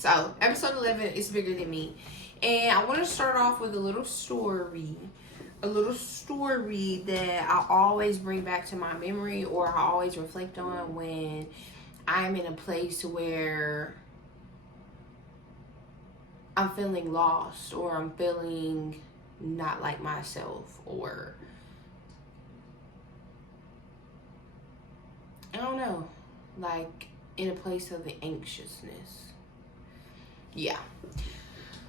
So episode 11 is bigger than me. And I want to start off with a little story. A little story that I always bring back to my memory, or I always reflect on when I'm in a place where I'm feeling lost, or I'm feeling not like myself, or I don't know, like in a place of anxiousness. Yeah.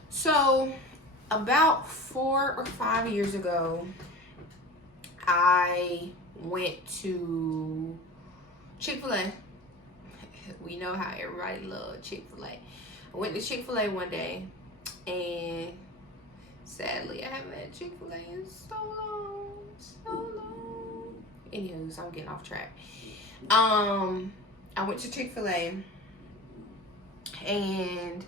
So, about 4 or 5 years ago, I went to Chick-fil-A. We know how everybody loves Chick-fil-A. I went to Chick-fil-A one day, and sadly, I haven't had Chick-fil-A in so long. Anywho, so I'm getting off track. I went to Chick-fil-A, and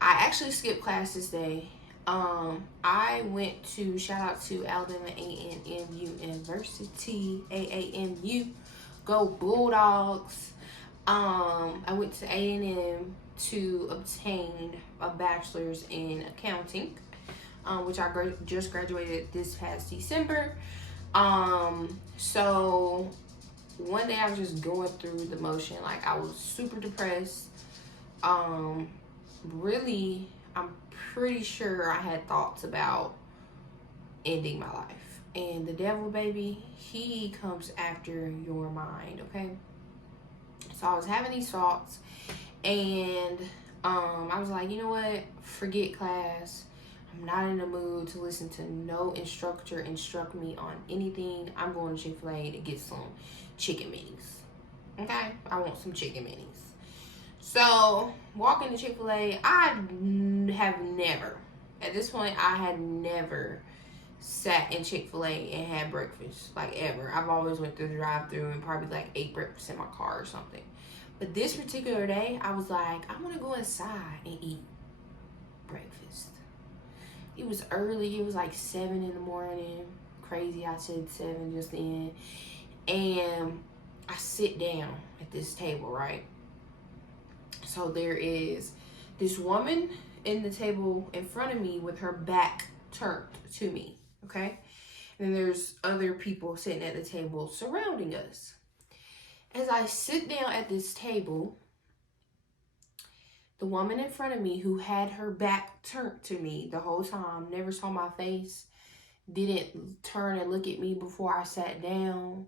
I actually skipped class this day. I went to, shout out to Alabama A&M University, AAMU, go Bulldogs. I went to A&M to obtain a bachelor's in accounting, which I just graduated this past December. So one day I was just going through the motion, like I was super depressed. Really, I'm pretty sure I had thoughts about ending my life. And the devil, baby, he comes after your mind, okay? So I was having these thoughts, and I was like, you know what? Forget class. I'm not in the mood to listen to no instructor instruct me on anything. I'm going to Chick-fil-A to get some chicken minis. Okay? I want some chicken minis. So, walking to Chick-fil-A, I have never, at this point, I had never sat in Chick-fil-A and had breakfast, like ever. I've always went through the drive-thru and probably like ate breakfast in my car or something. But this particular day, I was like, I want to go inside and eat breakfast. It was early. It was like 7 in the morning. Crazy, I said 7 just then. And I sit down at this table, right? So there is this woman in the table in front of me with her back turned to me, okay? And there's other people sitting at the table surrounding us. As I sit down at this table, the woman in front of me who had her back turned to me the whole time, never saw my face, didn't turn and look at me before I sat down.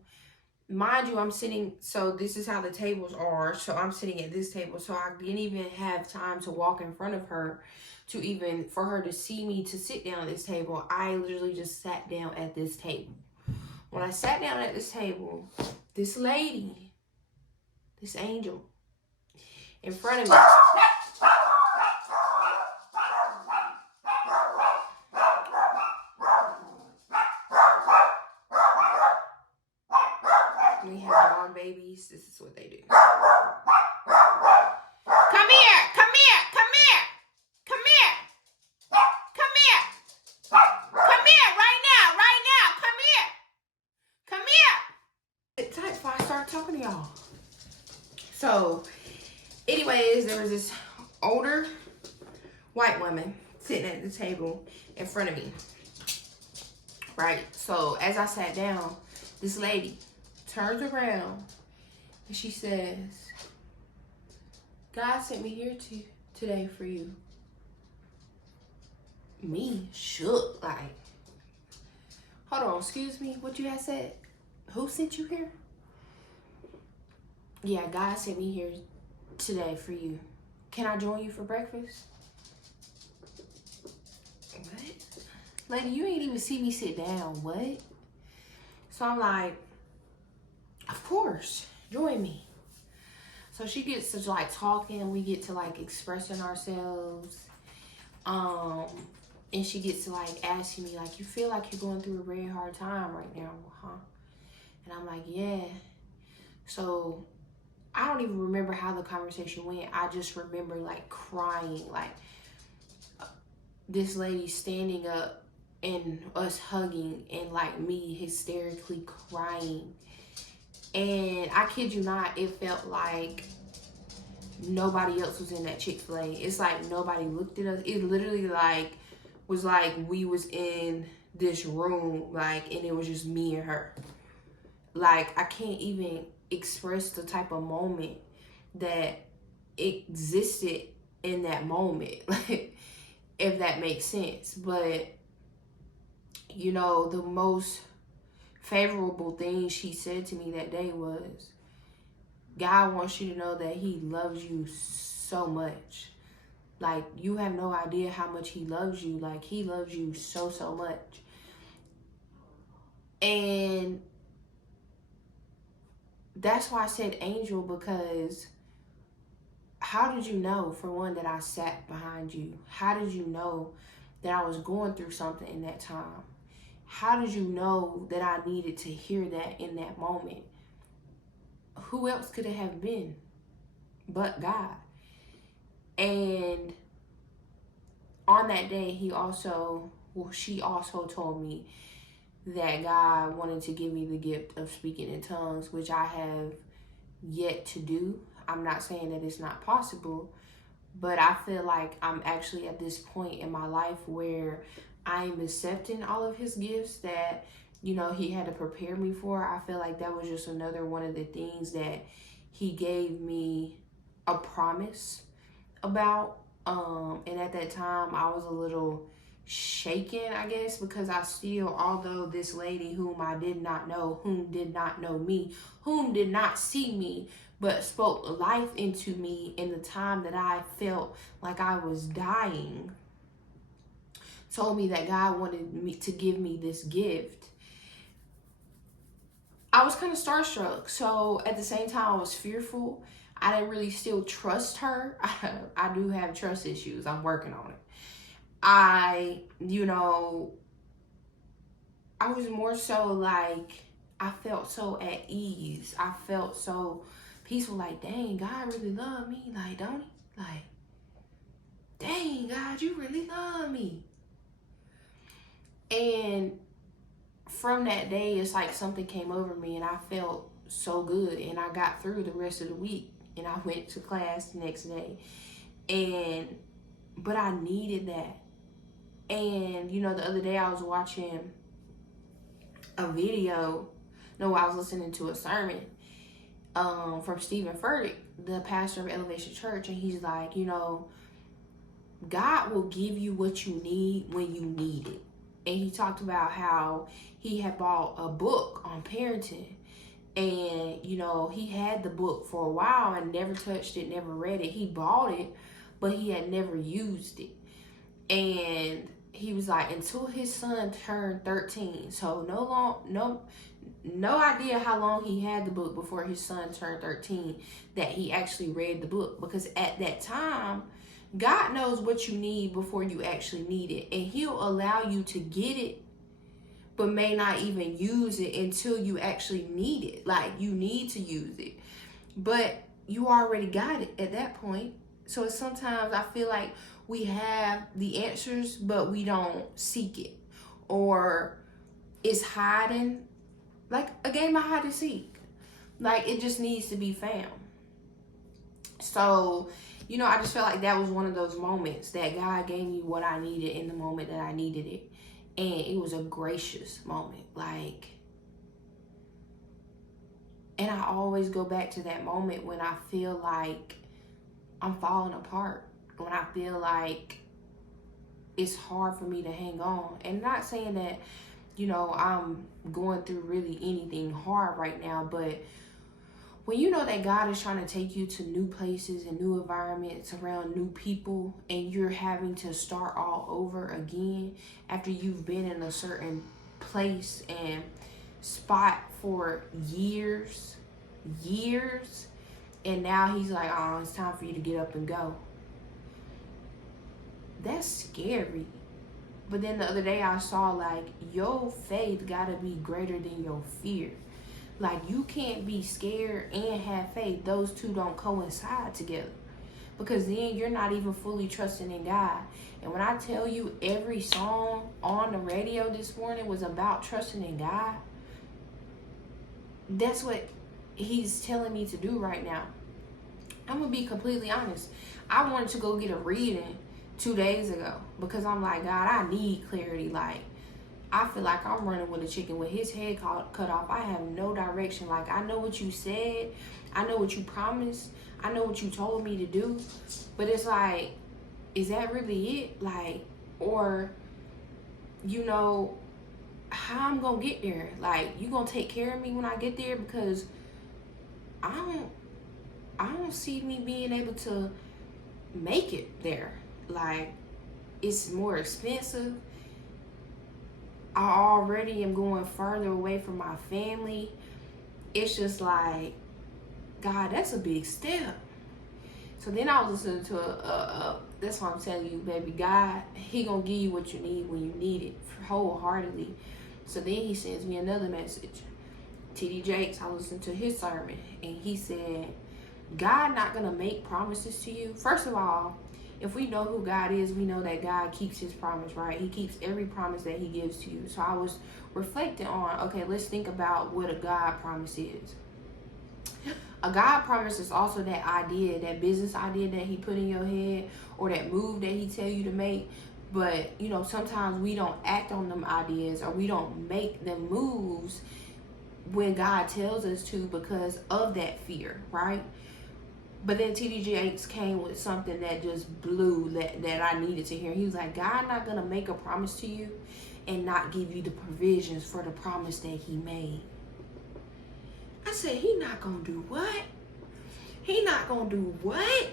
Mind you, I'm sitting, so this is how the tables are. So I'm sitting at this table. So I didn't even have time to walk in front of her to even, for her to see me to sit down at this table. I literally just sat down at this table. When I sat down at this table, this lady, this angel, in front of me, we have dog babies. This is what they do. Come here, come here, come here, come here, come here, come here, right now, come here. It's time before I start talking to y'all. So, anyways, there was this older white woman sitting at the table in front of me, right? So, as I sat down, this lady turns around and she says, God sent me here today for you. Me shook, like, hold on, excuse me, what you had said? Who sent you here? Yeah, God sent me here today for you. Can I join you for breakfast? What? Lady, you ain't even see me sit down. What? So I'm like, of course, join me. So she gets to like talking, we get to like expressing ourselves. And she gets to like asking me, like, you feel like you're going through a very hard time right now, huh? And I'm like, yeah. So I don't even remember how the conversation went. I just remember like crying, like this lady standing up and us hugging and like me hysterically crying. And I kid you not, it felt like nobody else was in that Chick-fil-A. It's like nobody looked at us. It literally like was like we was in this room, like, and it was just me and her. Like, I can't even express the type of moment that existed in that moment, like, if that makes sense. But you know, the most favorable thing she said to me that day was, God wants you to know that he loves you so much. Like, you have no idea how much he loves you. Like, he loves you so, so much. And that's why I said angel, because how did you know, for one, that I sat behind you? How did you know that I was going through something in that time? How did you know that I needed to hear that in that moment? Who else could it have been but God? And on that day, she also told me that God wanted to give me the gift of speaking in tongues, which I have yet to do. I'm not saying that it's not possible, but I feel like I'm actually at this point in my life where I'm accepting all of his gifts that, you know, he had to prepare me for. I feel like that was just another one of the things that he gave me a promise about. And at that time, I was a little shaken, I guess, because I still, although this lady whom I did not know, whom did not know me, whom did not see me, but spoke life into me in the time that I felt like I was dying, told me that God wanted me to give me this gift. I was kind of starstruck. So at the same time, I was fearful. I didn't really still trust her. I do have trust issues. I'm working on it. I was more so like, I felt so at ease. I felt so peaceful. Like, dang, God really loved me. Like, don't he? Like, dang, God, you really love me. And from that day, it's like something came over me and I felt so good. And I got through the rest of the week and I went to class the next day. But I needed that. And, you know, the other day I was watching a video. No, I was listening to a sermon from Stephen Furtick, the pastor of Elevation Church. And he's like, you know, God will give you what you need when you need it. And he talked about how he had bought a book on parenting. And, you know, he had the book for a while and never touched it, never read it. He bought it, but he had never used it. And he was like, until his son turned 13. So no idea how long he had the book before his son turned 13 that he actually read the book. Because at that time, God knows what you need before you actually need it. And he'll allow you to get it, but may not even use it until you actually need it. Like, you need to use it. But you already got it at that point. So sometimes I feel like we have the answers, but we don't seek it. Or it's hiding. Like a game of hide and seek. Like, it just needs to be found. So, you know, I just felt like that was one of those moments that God gave me what I needed in the moment that I needed it. And it was a gracious moment. Like, and I always go back to that moment when I feel like I'm falling apart. When I feel like it's hard for me to hang on. And not saying that, you know, I'm going through really anything hard right now, but when you know that God is trying to take you to new places and new environments around new people, and you're having to start all over again after you've been in a certain place and spot for years, and now he's like, oh, it's time for you to get up and go. That's scary. But then the other day I saw, like, your faith gotta be greater than your fear. Like, you can't be scared and have faith. Those two don't coincide together. Because then you're not even fully trusting in God. And when I tell you every song on the radio this morning was about trusting in God, that's what he's telling me to do right now. I'm gonna be completely honest. I wanted to go get a reading 2 days ago because I'm like, God, I need clarity. Like, I feel like I'm running with a chicken with his head cut off. I have no direction. Like, I know what you said, I know what you promised, I know what you told me to do, but it's like, is that really it? Like, or, you know, how I'm gonna get there? Like, you gonna take care of me when I get there? Because I don't see me being able to make it there. Like, it's more expensive. I already am going further away from my family. It's just like, God, that's a big step. So then I was listening to that's what I'm telling you, baby. God, he gonna give you what you need when you need it wholeheartedly. So then he sends me another message. T.D. Jakes, I listened to his sermon, and he said, God not gonna make promises to you. First of all, if we know who God is, we know that God keeps his promise, right? He keeps every promise that he gives to you. So I was reflecting on, okay, let's think about what a God promise is. A God promise is also that idea, that business idea that he put in your head, or that move that he tell you to make. But, you know, sometimes we don't act on them ideas, or we don't make them moves when God tells us to because of that fear, right? But then T.D. Jakes came with something that just blew that I needed to hear. He was like, God not going to make a promise to you and not give you the provisions for the promise that he made. I said, he not going to do what? He not going to do what?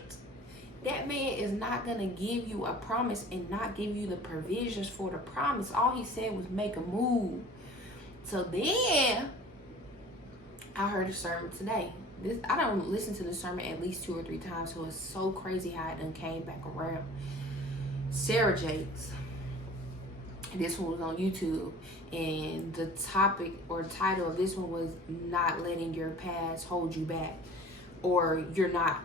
That man is not going to give you a promise and not give you the provisions for the promise. All he said was make a move. So then I heard a sermon today. I don't listen to the sermon at least 2 or 3 times, so it's so crazy how it done came back around. Sarah Jakes. This one was on YouTube, and the topic or title of this one was not letting your past hold you back, or you're not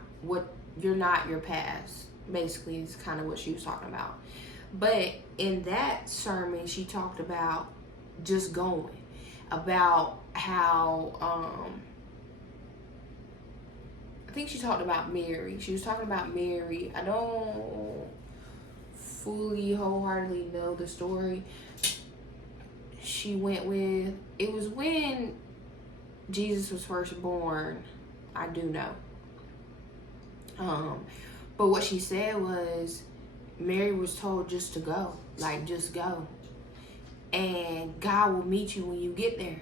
your past. Basically, is kind of what she was talking about. But in that sermon, she talked about just going, about how I think she talked about Mary. She was talking about Mary. I don't fully wholeheartedly know the story she went with. It was when Jesus was first born. I do know. But what she said was Mary was told just to go. Like, just go. And God will meet you when you get there.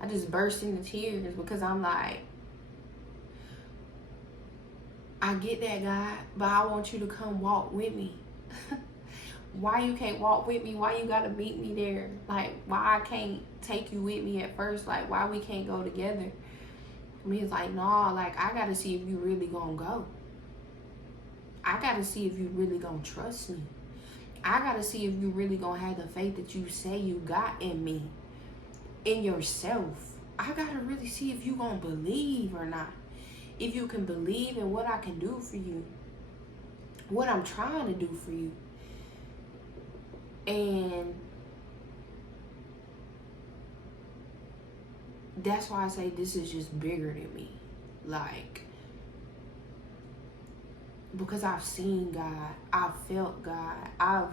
I just burst into tears because I'm like, I get that, God, but I want you to come walk with me. Why you can't walk with me? Why you gotta meet me there? Like, why I can't take you with me at first? Like, why we can't go together? I mean, it's like, nah, like, I gotta see if you really gonna go. I gotta see if you really gonna trust me. I gotta see if you really gonna have the faith that you say you got in me, in yourself. I gotta really see if you gonna believe or not. If you can believe in what I can do for you, what I'm trying to do for you. And that's why I say this is just bigger than me. Like, because I've seen God, I've felt God, I've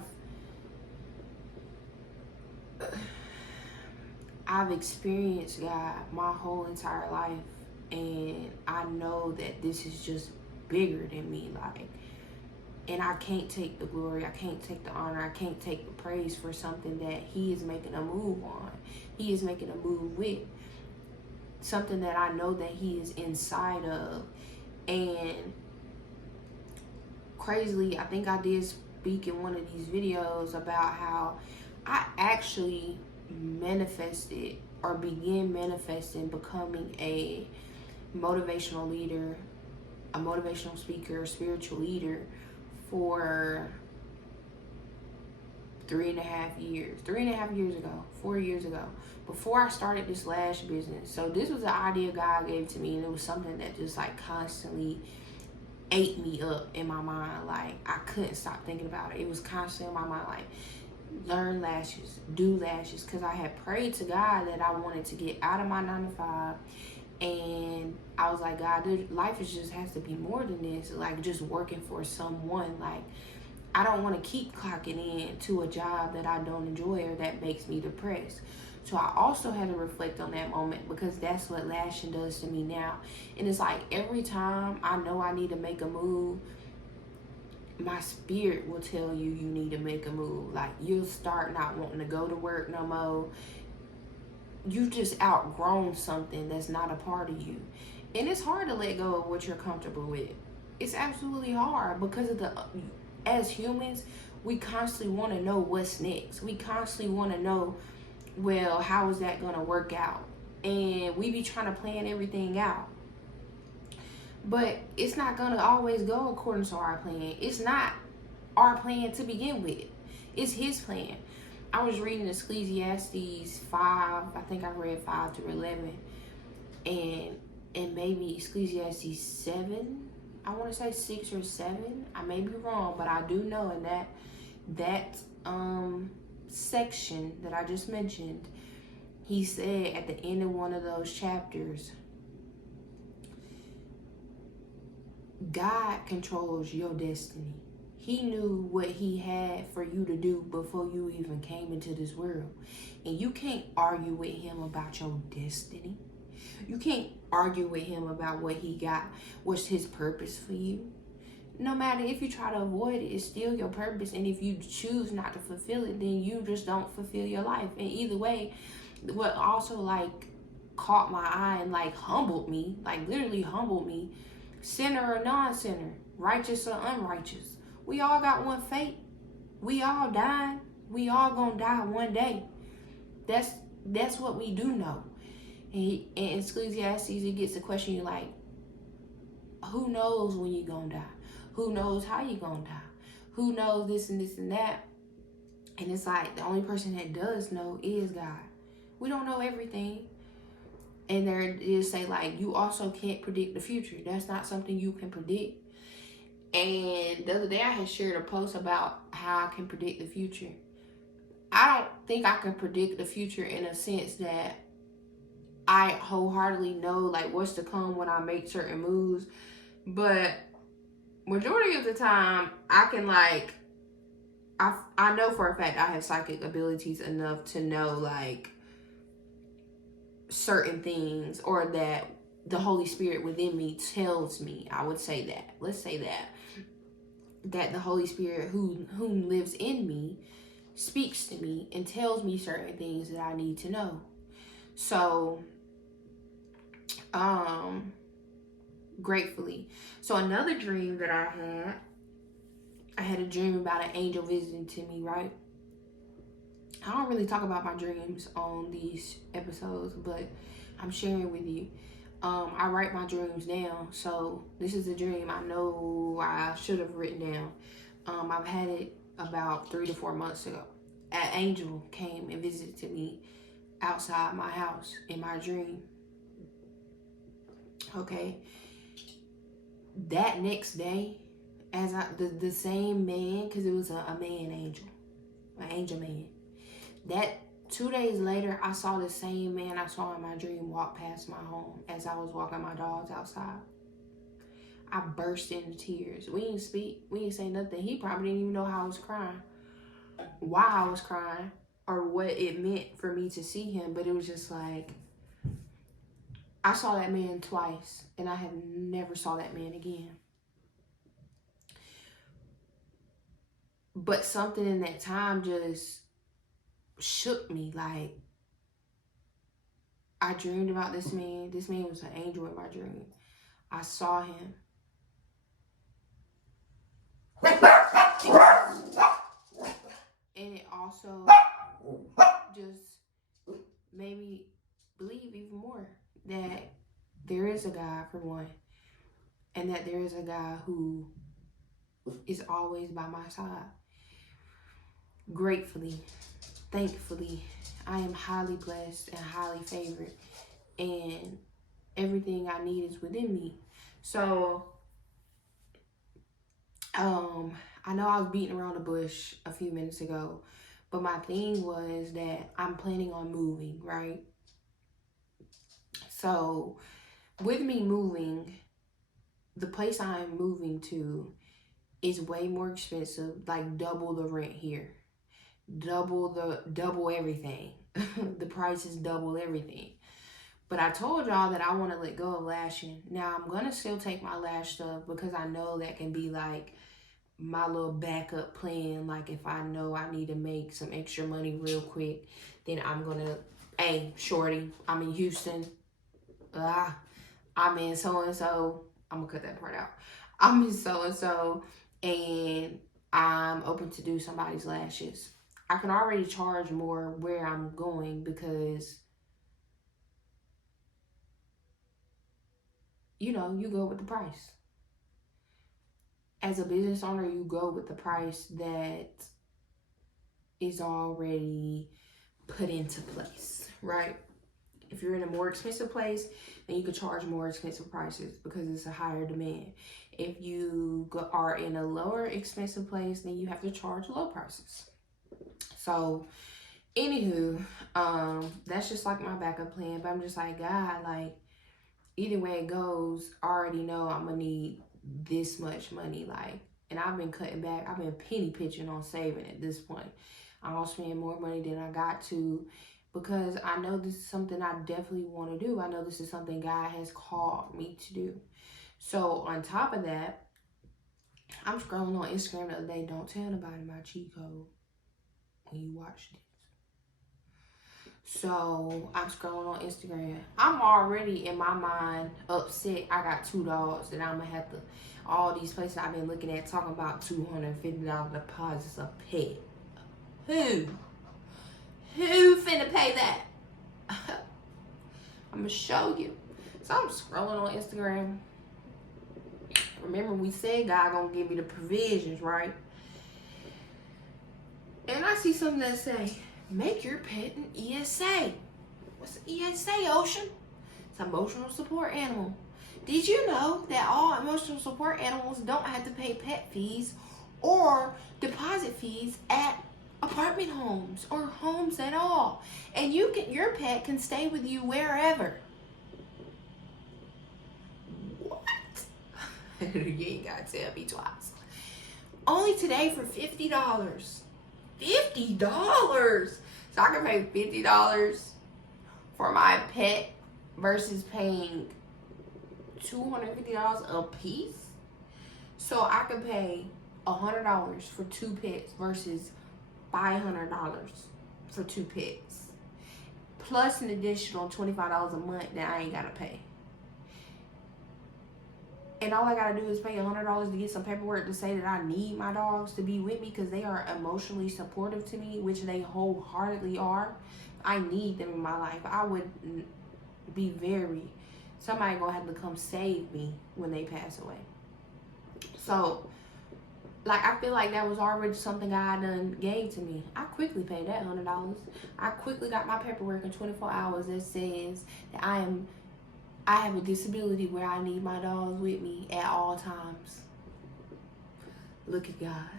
experienced God my whole entire life. And I know that this is just bigger than me, like, and I can't take the glory, I can't take the honor, I can't take the praise for something that he is making a move on. He is making a move with something that I know that he is inside of. And crazily, I think I did speak in one of these videos about how I actually manifested or began manifesting becoming a motivational leader, a motivational speaker, a spiritual leader for 3.5 years. 3.5 years ago, 4 years ago, before I started this lash business. So this was an idea God gave to me, and it was something that just like constantly ate me up in my mind. Like, I couldn't stop thinking about it. It was constantly in my mind, like, learn lashes, do lashes, because I had prayed to God that I wanted to get out of my 9 to 5 And I was like, God, life is just has to be more than this. Like, just working for someone. Like, I don't want to keep clocking in to a job that I don't enjoy or that makes me depressed. So I also had to reflect on that moment, because that's what lashing does to me now. And it's like every time I know I need to make a move, my spirit will tell you you need to make a move. Like, you'll start not wanting to go to work no more. You just outgrown something that's not a part of you. And it's hard to let go of what you're comfortable with. It's absolutely hard, because of as humans, we constantly want to know what's next. We constantly want to know, well, how is that going to work out? And we be trying to plan everything out. But it's not going to always go according to our plan. It's not our plan to begin with. It's his plan. I was reading Ecclesiastes 5. I think I read 5 through 11. And maybe Ecclesiastes 7. I want to say 6 or 7. I may be wrong, but I do know in that section that I just mentioned, he said at the end of one of those chapters, God controls your destiny. He knew what he had for you to do before you even came into this world. And you can't argue with him about your destiny. You can't argue with him about what he got, what's his purpose for you. No matter if you try to avoid it, it's still your purpose. And if you choose not to fulfill it, then you just don't fulfill your life. And either way, what also like caught my eye and like humbled me, like literally humbled me, sinner or non-sinner, righteous or unrighteous, we all got one fate. We all dying. We all gonna die one day. That's what we do know. And in Ecclesiastes, it gets the question, you like, who knows when you're gonna die? Who knows how you're gonna die? Who knows this and this and that? And it's like the only person that does know is God. We don't know everything. And there is say like, you also can't predict the future. That's not something you can predict. And the other day I had shared a post about how I can predict the future. I don't think I can predict the future in a sense that I wholeheartedly know like what's to come when I make certain moves. But majority of the time I can like, I know for a fact I have psychic abilities enough to know like certain things, or that the Holy Spirit within me tells me. I would say that. Let's say that the Holy Spirit whom lives in me speaks to me and tells me certain things that I need to know. So gratefully. So another dream that I had a dream about an angel visiting to me, right? I don't really talk about my dreams on these episodes, but I'm sharing with you. I write my dreams down. So this is a dream I know I should have written down. I've had it about 3 to 4 months ago. An angel came and visited me outside my house in my dream. Okay. That next day, as the same man, because it was a man angel, an angel man. That 2 days later, I saw the same man I saw in my dream walk past my home as I was walking my dogs outside. I burst into tears. We didn't speak. We didn't say nothing. He probably didn't even know how I was crying, why I was crying, or what it meant for me to see him. But it was just like, I saw that man twice, and I have never saw that man again. But something in that time just shook me. Like, I dreamed about this man. This man was an angel in my dream. I saw him. And it also just made me believe even more that there is a God, for one, and that there is a God who is always by my side. Gratefully, thankfully, I am highly blessed and highly favored, and everything I need is within me. So, I know I was beating around the bush a few minutes ago, but my thing was that I'm planning on moving, right? So with me moving, the place I'm moving to is way more expensive, like double the rent here. Double everything. The price is double everything. But I told y'all that I want to let go of lashing. Now I'm gonna still take my lash stuff because I know that can be like my little backup plan. Like if I know I need to make some extra money real quick, then I'm gonna, hey, shorty, I'm in Houston. I'm in so and so. I'm gonna cut that part out. I'm in so and so, and I'm open to do somebody's lashes. I can already charge more where I'm going because, you know, you go with the price. As a business owner, you go with the price that is already put into place, right? If you're in a more expensive place, then you can charge more expensive prices because it's a higher demand. If you are in a lower expensive place, then you have to charge low prices. So, anywho, that's just like my backup plan. But I'm just like, God, like, either way it goes, I already know I'm gonna need this much money. Like, and I've been cutting back. I've been penny pitching on saving at this point. I don't spend more money than I got to because I know this is something I definitely want to do. I know this is something God has called me to do. So on top of that, I'm scrolling on Instagram the other day. Don't tell nobody my cheat code when you watch this. So I'm scrolling on Instagram. I'm already in my mind upset. I got 2 dogs that I'm gonna have to, all these places I've been looking at talking about $250 deposits a pet. Who finna pay that? I'm gonna show you. So I'm scrolling on Instagram. Remember we said God gonna give me the provisions, right? And I see something that say, make your pet an ESA. What's an ESA, Ocean? It's an emotional support animal. Did you know that all emotional support animals don't have to pay pet fees or deposit fees at apartment homes or homes at all? And your pet can stay with you wherever. What? You ain't gotta tell me twice. Only today for $50. $50. So I can pay $50 for my pet versus paying $250 a piece. So I can pay $100 for 2 pets versus $500 for 2 pets. Plus an additional $25 a month that I ain't gotta pay. And all I gotta do is pay $100 to get some paperwork to say that I need my dogs to be with me because they are emotionally supportive to me, which they wholeheartedly are. I need them in my life. I would be somebody gonna have to come save me when they pass away. So, like, I feel like that was already something God done gave to me. I quickly paid that $100. I quickly got my paperwork in 24 hours that says that I have a disability where I need my dogs with me at all times. Look at God.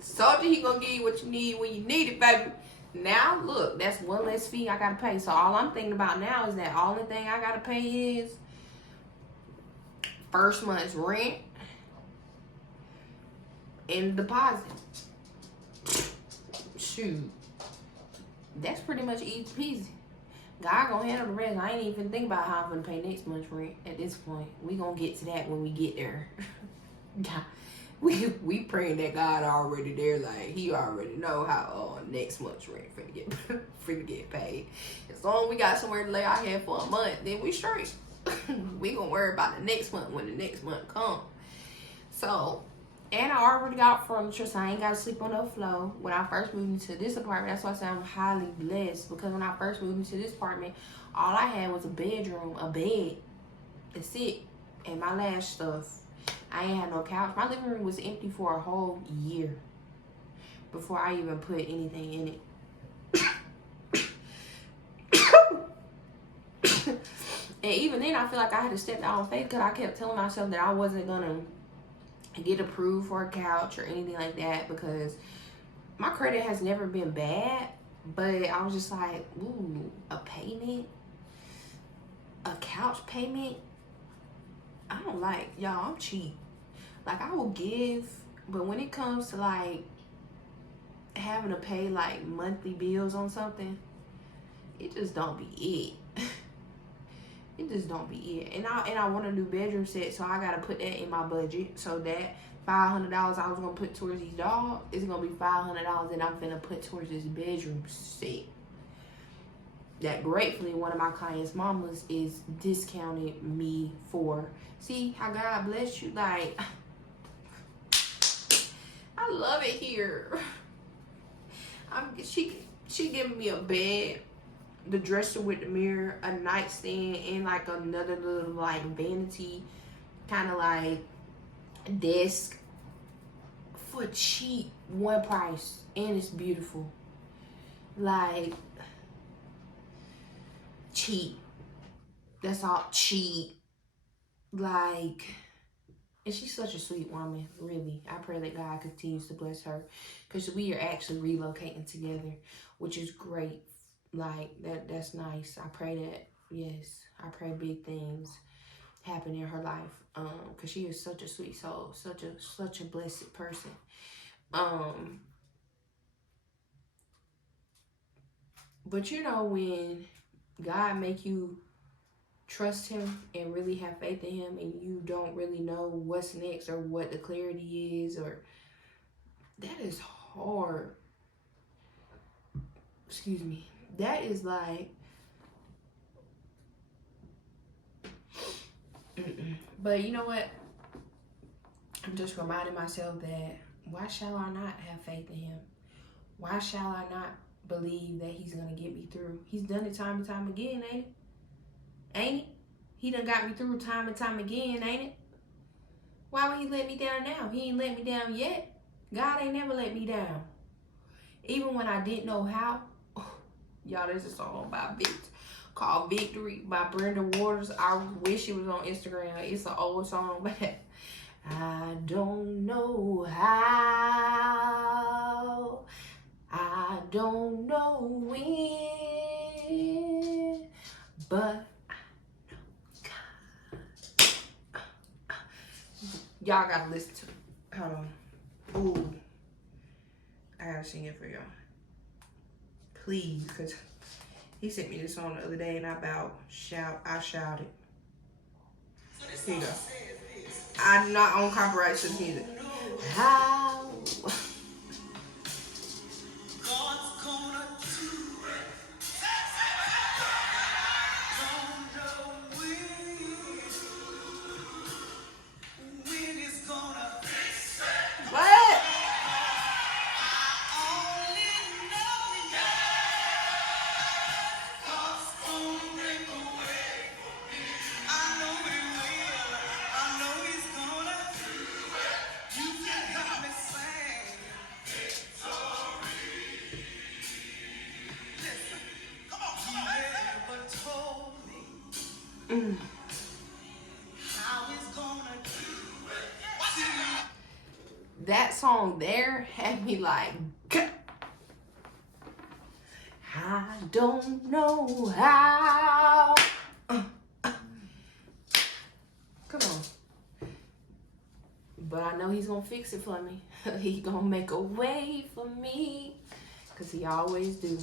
So he gonna give you what you need when you need it, baby. Now, look, that's one less fee I gotta pay. So all I'm thinking about now is that all the thing I gotta pay is first month's rent and deposit. Shoot. That's pretty much easy peasy. God gonna handle the rest. I ain't even think about how I'm gonna pay next month's rent at this point. We gonna get to that when we get there. we praying that God already there, like he already know how next month's rent finna get paid. As long as we got somewhere to lay our head for a month, then we straight. We gonna worry about the next month when the next month comes. So, and I already got furniture, so I ain't gotta sleep on no floor. When I first moved into this apartment, that's why I say I'm highly blessed, because when I first moved into this apartment, all I had was a bedroom, a bed. That's it. And my lash stuff. I ain't had no couch. My living room was empty for a whole year before I even put anything in it. And even then, I feel like I had to step out on faith because I kept telling myself that I wasn't gonna get approved for a couch or anything like that because my credit has never been bad, but I was just like, ooh, a payment? a couch payment, I don't like, y'all, I'm cheap. Like, I will give, but when it comes to like having to pay like monthly bills on something, it just don't be it. It just don't be it. And I want a new bedroom set, so I gotta put that in my budget. So that $500 I was gonna put towards these dogs is gonna be $500 that I'm finna put towards this bedroom set. That gratefully one of my clients' mamas is discounted me for. See how God bless you? Like, I love it here. She giving me a bed, the dresser with the mirror, a nightstand, and like another little like vanity kind of like desk for cheap, one price, and it's beautiful. Like, cheap. That's all, cheap. Like, and she's such a sweet woman, really. I pray that God continues to bless her, because we are actually relocating together, which is great. Like, that's nice. I pray that, yes, I pray big things happen in her life, because she is such a sweet soul, such a blessed person. But you know, when God make you trust him and really have faith in him, and you don't really know what's next or what the clarity is, or that is hard. Excuse me. That is like, but you know what? I'm just reminding myself that why shall I not have faith in him? Why shall I not believe that he's gonna get me through? He's done it time and time again, ain't it? Ain't it? He done got me through time and time again, ain't it? Why would he let me down now? He ain't let me down yet. God ain't never let me down. Even when I didn't know how. Y'all, there's a song by called Victory by Brenda Waters. I wish it was on Instagram. It's an old song, but I don't know how. I don't know when, but y'all gotta listen to it. Hold on. Ooh. I gotta sing it for y'all. Please, because he sent me this song the other day and I shouted. Here you go. I'm not on copyright to the music. How? What? That song there had me like, I don't know how. Come on. But I know he's gonna fix it for me. He gonna make a way for me, because he always do.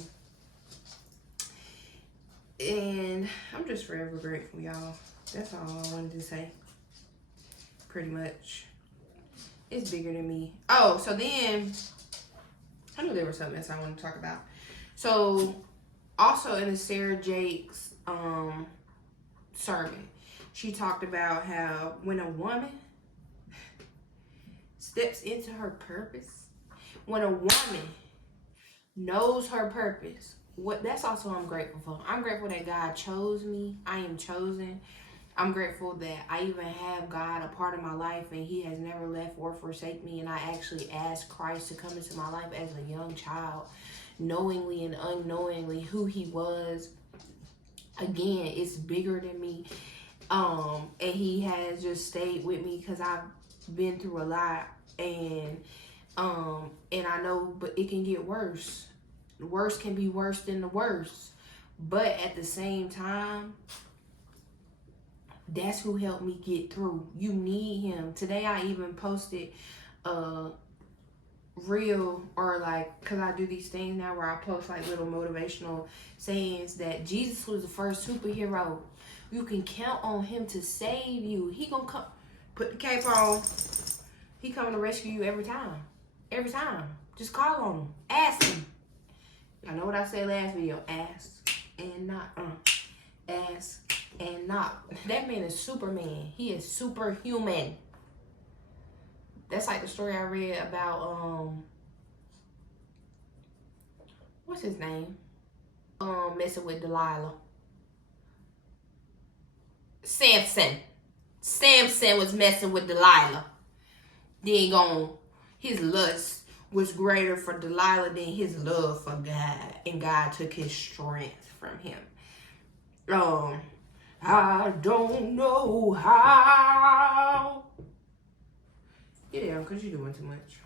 And I'm just forever grateful, y'all. That's all I wanted to say. Pretty much. It's bigger than me. Oh, so then, I knew there was something else I wanted to talk about. So, also in the Sarah Jakes sermon, she talked about how when a woman steps into her purpose, when a woman knows her purpose, that's also I'm grateful for. I'm grateful that God chose me. I am chosen. I'm grateful that I even have God a part of my life, and he has never left or forsake me. And I actually asked Christ to come into my life as a young child, knowingly and unknowingly who he was. Again, it's bigger than me. And he has just stayed with me because I've been through a lot. And I know, but it can get worse. The worst can be worse than the worst. But at the same time, That's who helped me get through. You need him. Today I even posted real, or like, because I do these things now where I post like little motivational sayings, that Jesus was the first superhero. You can count on him to save you. He gonna come, put the cape on. He coming to rescue you every time. Every time. Just call on him. Ask him. I know what I said last video. Ask and knock. Ask and knock. That man is Superman. He is superhuman. That's like the story I read about, what's his name? Messing with Delilah. Samson. Samson was messing with Delilah. Then his lust was greater for Delilah than his love for God. And God took his strength from him. I don't know how. Get down, because you're doing too much.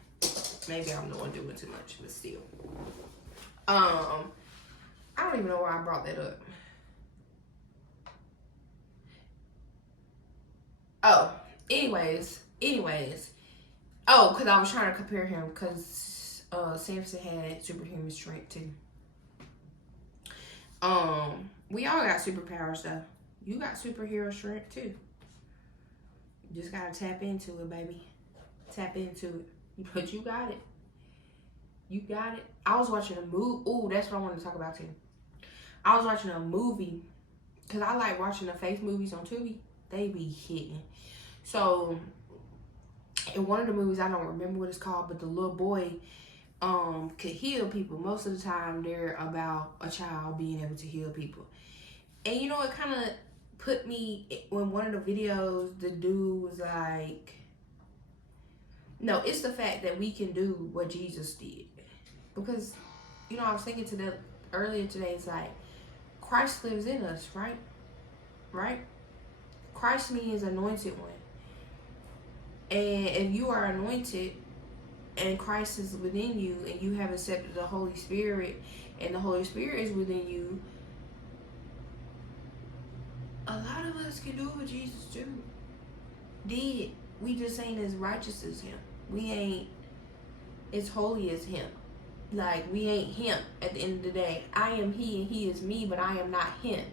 Maybe I'm the one doing too much, but still. I don't even know why I brought that up. Oh, anyways. Oh, because I was trying to compare him, because Samson had superhuman strength too. We all got superpowers though. You got superhero strength too. You just gotta tap into it, baby. Tap into it. But you got it. You got it. I was watching a movie. Ooh, that's what I wanted to talk about too. I was watching a movie, because I like watching the faith movies on Tubi. They be hitting. So, in one of the movies, I don't remember what it's called, but the little boy could heal people. Most of the time, they're about a child being able to heal people. And you know, it kind of put me, when one of the videos, the dude was like, no, it's the fact that we can do what Jesus did. Because, you know, I was thinking to that earlier today, it's like, Christ lives in us, right? Right? Christ means anointed one. And if you are anointed and Christ is within you, and you have accepted the Holy Spirit, and the Holy Spirit is within you, a lot of us can do what Jesus did. We just ain't as righteous as him. We ain't as holy as him. Like, we ain't him at the end of the day. I am he and he is me, but I am not him.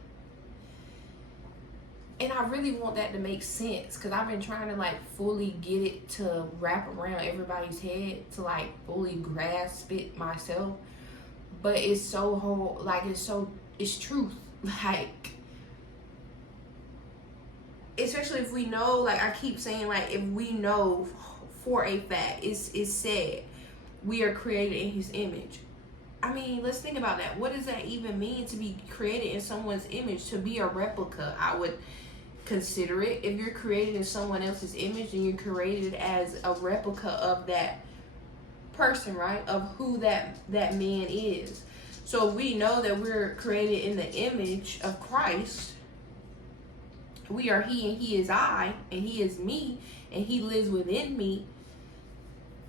And I really want that to make sense, because I've been trying to like fully get it to wrap around everybody's head, to like fully grasp it myself. But it's so whole, like it's truth. Like, especially if we know, like I keep saying, like if we know for a fact, it's said we are created in his image. I mean, let's think about that. What does that even mean, to be created in someone's image? To be a replica, I would consider it. If you're created in someone else's image, and you're created as a replica of that person, right? Of who that man is. So we know that we're created in the image of Christ. We are he and he is I, and he is me, and he lives within me.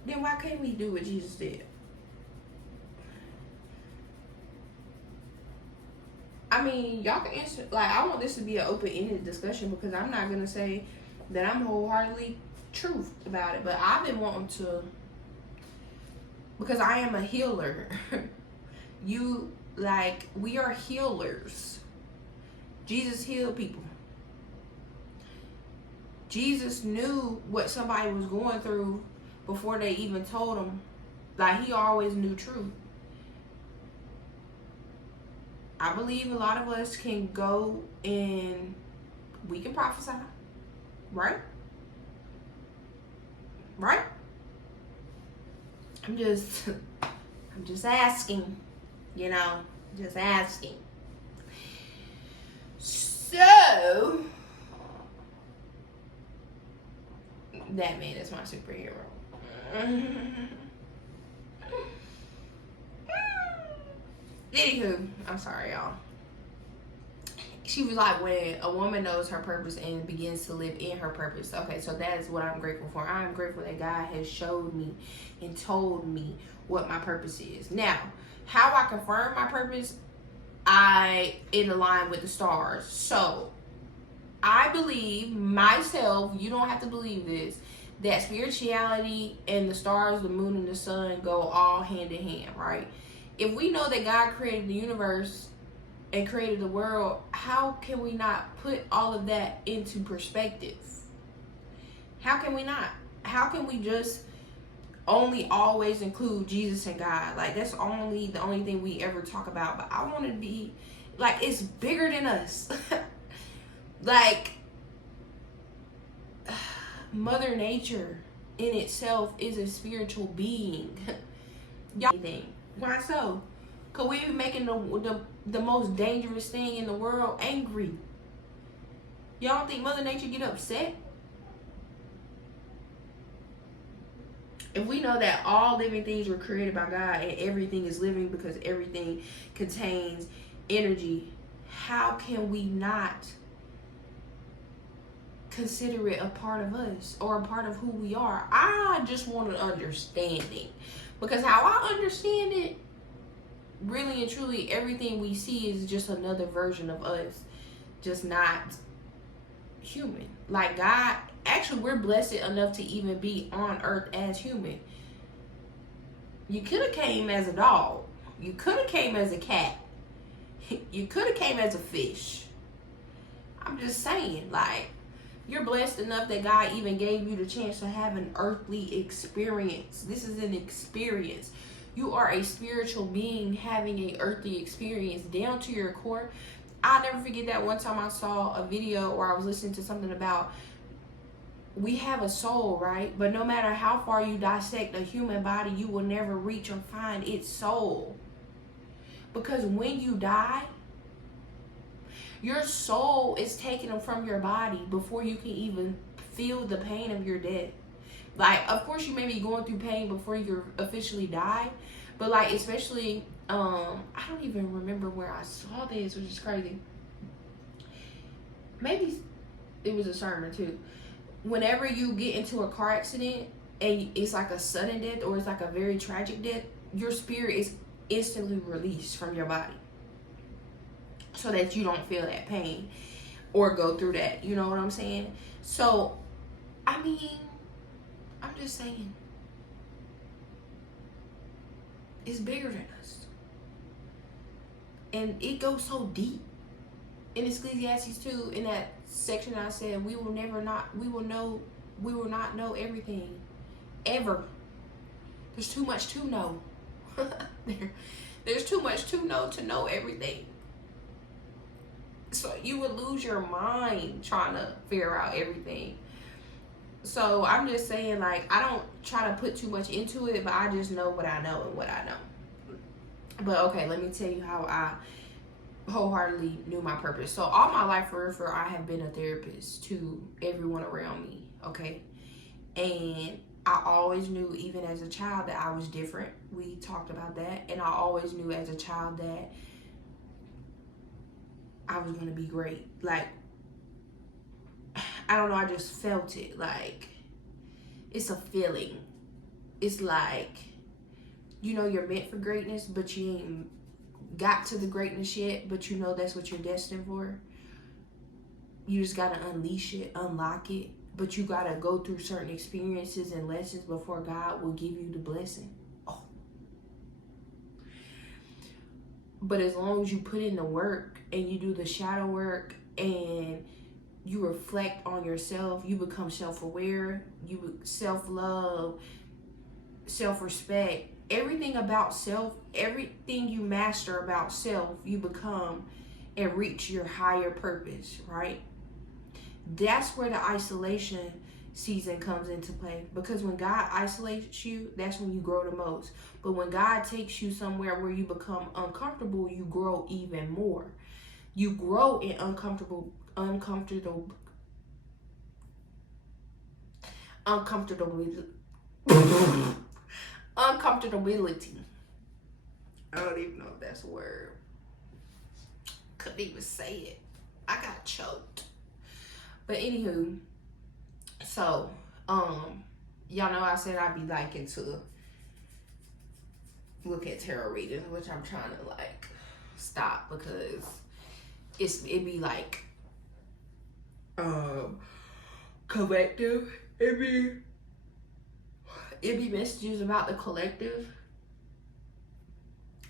Then why can't we do what Jesus did? I mean, y'all can answer. Like, I want this to be an open-ended discussion, because I'm not going to say that I'm wholeheartedly truth about it. But I've been wanting to, because I am a healer. We are healers. Jesus healed people. Jesus knew what somebody was going through before they even told him. Like, he always knew truth. I believe a lot of us can go and we can prophesy, right? Right? I'm just asking, just asking. So, that man is my superhero. Anywho, I'm sorry, y'all. She was like, when a woman knows her purpose and begins to live in her purpose. Okay, so that is what I'm grateful for. I'm grateful that God has showed me and told me what my purpose is. Now, how I confirm my purpose, in align with the stars. So, I believe myself, you don't have to believe this, that spirituality and the stars, the moon, and the sun go all hand in hand, right? If we know that God created the universe and created the world, how can we not put all of that into perspective? How can we not? How can we just only always include Jesus and God? Like, that's the only thing we ever talk about. But I want to be like, it's bigger than us. Like, Mother Nature in itself is a spiritual being. Y'all think, why so? Cause we be making the most dangerous thing in the world angry. Y'all don't think Mother Nature get upset? If we know that all living things were created by God and everything is living because everything contains energy, how can we not consider it a part of us or a part of who we are? I just want an understanding, because how I understand it, really and truly, everything we see is just another version of us, just not human. Like, God, actually, we're blessed enough to even be on earth as human. You could have came as a dog. You could have came as a cat. You could have came as a fish. I'm just saying, like, you're blessed enough that God even gave you the chance to have an earthly experience. This is an experience. You are a spiritual being having an earthly experience down to your core. I'll never forget that one time I saw a video, or I was listening to something about, we have a soul, right? But no matter how far you dissect a human body, you will never reach or find its soul. Because when you die, your soul is taken from your body before you can even feel the pain of your death. Like, of course, you may be going through pain before you officially die, but like, especially, I don't even remember where I saw this, which is crazy. Maybe it was a sermon too. Whenever you get into a car accident and it's like a sudden death or it's like a very tragic death, your spirit is instantly released from your body so that you don't feel that pain or go through that. You know what I'm saying? So, I mean, I'm just saying, it's bigger than us. And it goes so deep. In Ecclesiastes 2, in that section I said, we will not know everything. Ever. There's too much to know. There's too much to know everything. So you would lose your mind trying to figure out everything. So I'm just saying, like, I don't try to put too much into it, but I just know what I know and what I know. But okay, let me tell you how I wholeheartedly knew my purpose. So all my life, for I have been a therapist to everyone around me, okay? And I always knew, even as a child, that I was different. We talked about that. And I always knew as a child that I was going to be great. Like, I don't know, I just felt it. Like, it's a feeling. It's like, you know, you're meant for greatness, but you ain't got to the greatness yet, but you know that's what you're destined for. You just got to unleash it, unlock it, but you got to go through certain experiences and lessons before God will give you the blessing. Oh. But as long as you put in the work and you do the shadow work and you reflect on yourself, you become self-aware, you self-love, self-respect, everything about self, everything you master about self, you become and reach your higher purpose, right? That's where the isolation season comes into play, because when God isolates you, that's when you grow the most. But when God takes you somewhere where you become uncomfortable, you grow even more. You grow in uncomfortability. Uncomfortability. I don't even know if that's a word. Couldn't even say it. I got choked. But anywho, so y'all know I said I'd be liking to look at tarot readings, which I'm trying to like stop, because it be like collective. It'd be messages about the collective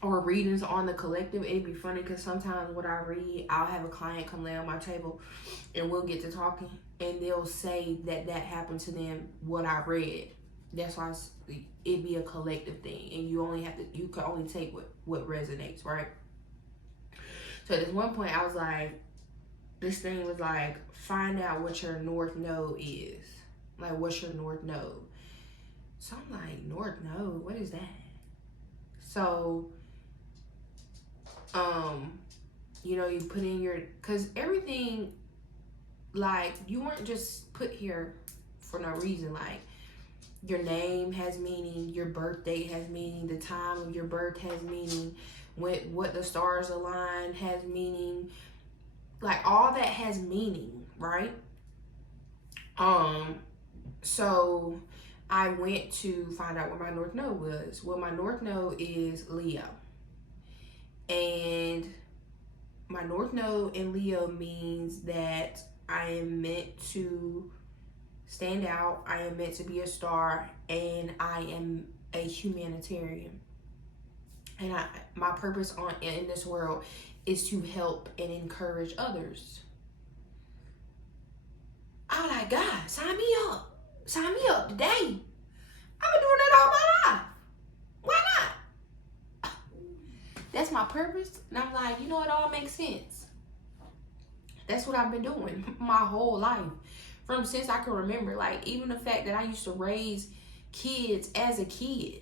or readings on the collective. It'd be funny because sometimes what I read, I'll have a client come lay on my table and we'll get to talking and they'll say that happened to them, what I read. That's why it'd be a collective thing, and you can only take what resonates, right? So at this one point I was like, this thing was like, find out what your north node is. Like, what's your north node? So I'm like, north node, what is that? So you put in your, because everything, like, you weren't just put here for no reason. Like, your name has meaning, your birth date has meaning, the time of your birth has meaning, what the stars align has meaning. Like, all that has meaning, right? So I went to find out what my north node was. Well, my north node is Leo. And my north node in Leo means that I am meant to stand out, I am meant to be a star, and I am a humanitarian. And my purpose in this world is to help and encourage others. I'm like, God, sign me up. Sign me up today. I've been doing that all my life. Why not? That's my purpose. And I'm like, it all makes sense. That's what I've been doing my whole life. From since I can remember. Like, even the fact that I used to raise kids as a kid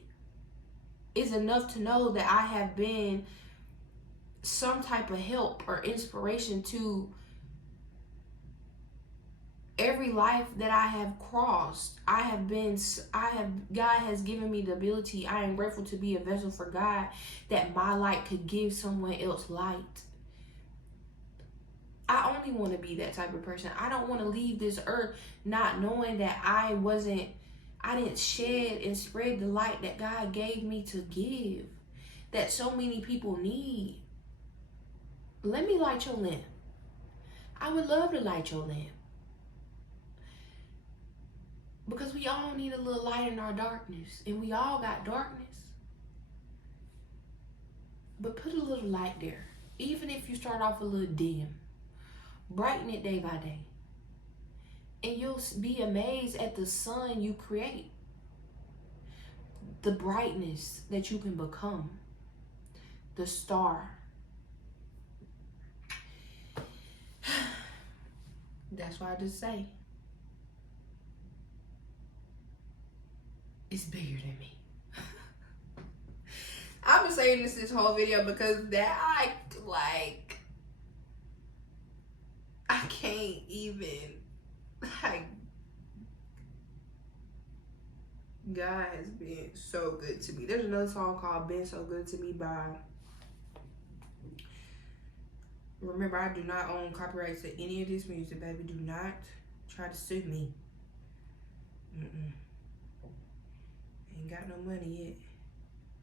is enough to know that I have been some type of help or inspiration to every life that I have crossed. God has given me the ability. I am grateful to be a vessel for God, that my light could give someone else light. I only want to be that type of person. I don't want to leave this earth not knowing that I didn't shed and spread the light that God gave me to give, that so many people need. Let me light your lamp. I would love to light your lamp. Because we all need a little light in our darkness. And we all got darkness. But put a little light there. Even if you start off a little dim. Brighten it day by day. And you'll be amazed at the sun you create. The brightness that you can become. The star. That's why I just say, it's bigger than me. I've been saying this whole video because I can't even, God has been so good to me. There's another song called Been So Good to Me by, remember, I do not own copyrights to any of this music, baby. Do not try to sue me. Ain't got no money yet.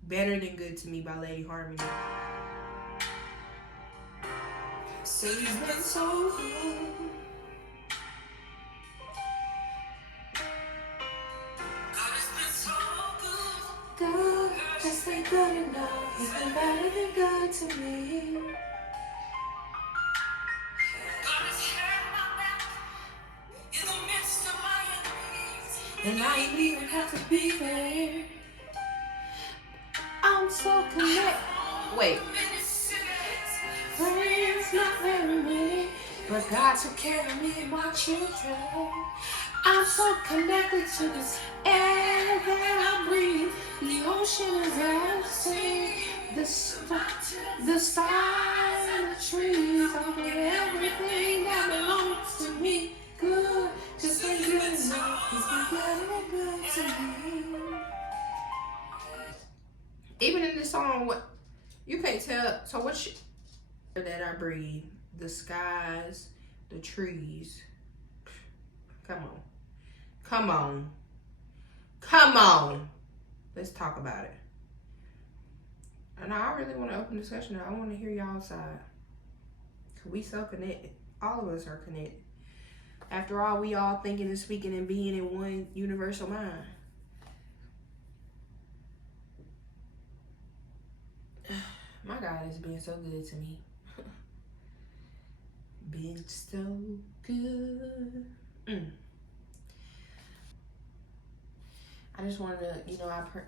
Better Than Good to Me by Lady Harmony. So you've been so good. God has been so good. Good, just ain't good enough. He's been better than good to me. God has had my back in the midst of my enemies, and I ain't even have to be there. I'm so connected. Wait. Friends, not very many, but God took care of me and my children. I'm so connected to this air that I breathe. The ocean is empty. The stars and the trees. I get everything that belongs to me. Good, just ain't good enough. He's been good to me. Even in this song, what you can't tell. So what that I breathe, the skies, the trees. Come on. Let's talk about it. And I really want to open discussion. I want to hear y'all's side. Cause we so connected. All of us are connected. After all, we all thinking and speaking and being in one universal mind. My God has been so good to me. Been so good. I just wanted to,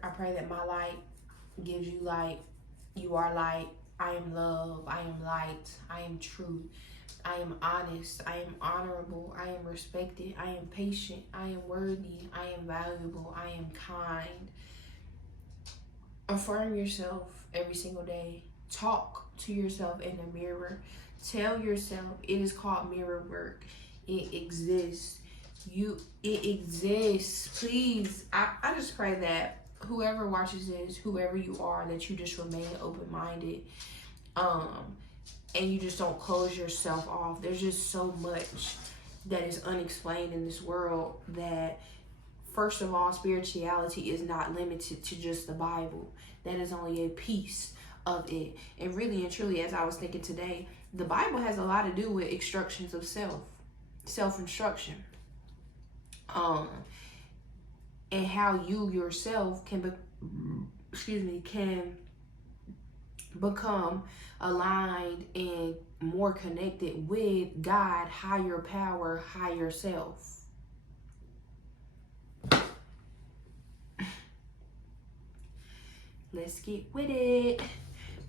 I pray that my light gives you light. You are light. I am love. I am light. I am truth. I am honest. I am honorable. I am respected. I am patient. I am worthy. I am valuable. I am kind. Affirm yourself every single day. Talk to yourself in the mirror. Tell yourself it is called mirror work. It exists. It exists. Please, I just pray that whoever watches this, whoever you are, that you just remain open-minded. And you just don't close yourself off. There's just so much that is unexplained in this world that, first of all, spirituality is not limited to just the Bible. That is only a piece of it. And really and truly, as I was thinking today, the Bible has a lot to do with instructions of self-instruction. And how you yourself can become aligned and more connected with God, higher power, higher self. Let's get with it.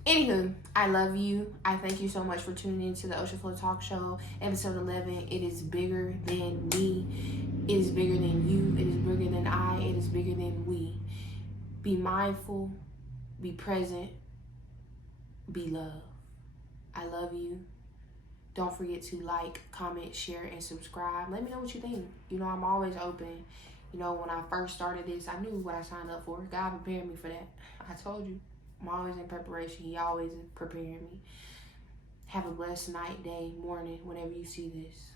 Anywho, I love you. I thank you so much for tuning into the Ocean Flow Talk Show, episode 11. It is bigger than me. It is bigger than you. It is bigger than I. It is bigger than we. Be mindful. Be present. Be love. I love you. Don't forget to like, comment, share, and subscribe. Let me know what you think. I'm always open. When I first started this, I knew what I signed up for. God prepared me for that. I told you. I'm always in preparation. He always is preparing me. Have a blessed night, day, morning, whenever you see this.